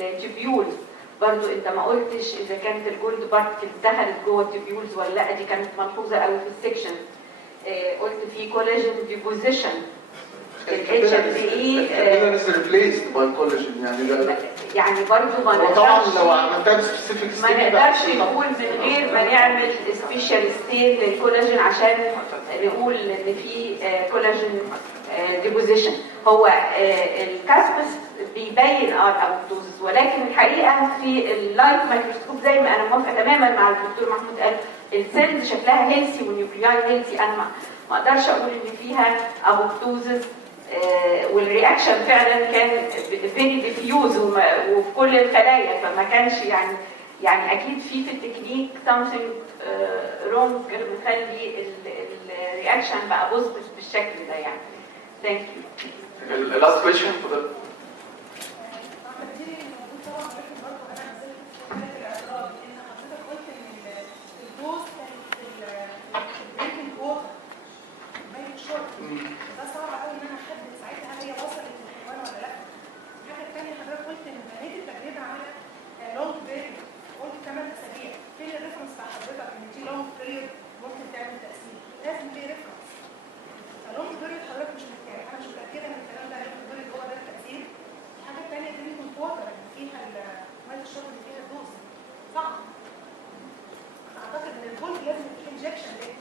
التيبيولز، برضو انت ما قلتش اذا كانت الجولد بارتكلز دخلت جوه التيبيولز ولا لا، دي كانت ملحوظه قوي في السكشن. قلت في كولاجين ديبوزيشن الاتش ام اي is replaced by collagen يعني برضو ما نقدرش لو عملتها سبيسيفيك ما نقدرش نقول من غير ما نعمل سبيشال ستين للكولاجين عشان نقول ان في كولاجين ديبوزيشن. هو الكاسبس بيبين الابوبتوزس، ولكن الحقيقه في اللايت مايكروسكوب زي ما انا موافقه تماما مع الدكتور محمود قال السيلز شكلها هيلثي والنيوكلياي هيلثي، انا ما اقدرش اقول ان فيها ابوبتوزس، والرياكشن فعلا كان فيري ديفيوز وفي كل الخلايا، فما كانش يعني اكيد في التكنيك something wrong بيخلي الرياكشن بقى بوزيتيف بالشكل ده يعني. ثانك يو. اللاست كويشن اتفضل. ده صعب قوي ان انا احدد ساعتها هل هي وصلت للحيوان ولا لا. الحاجه الثانيه حضرتك قلت ان بنيت التجربه على لونج بيريود، قلت 8 اسابيع، فين الريفرنس بتاع حضرتك ان دي لونج بيريود ممكن تعمل تاثير؟ لازم ليه ريفرنس. فلونج بيريود حضرتك مش محتاج، انا مش متاكده ان الكلام ده لونج بيريود هو ده ووتر اللي فيها ميه الشرب اللي فيها الدوز صعب. اعتقد ان البولك لازم يكون انجكشن ليه.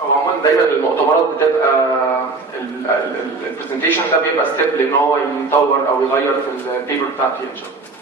هو عموما دايما المؤتمرات بتبقى البرزنتيشن ده بيبقى ستيب لان هو يطور او يغير في البيبر بتاعتي ان شاء الله.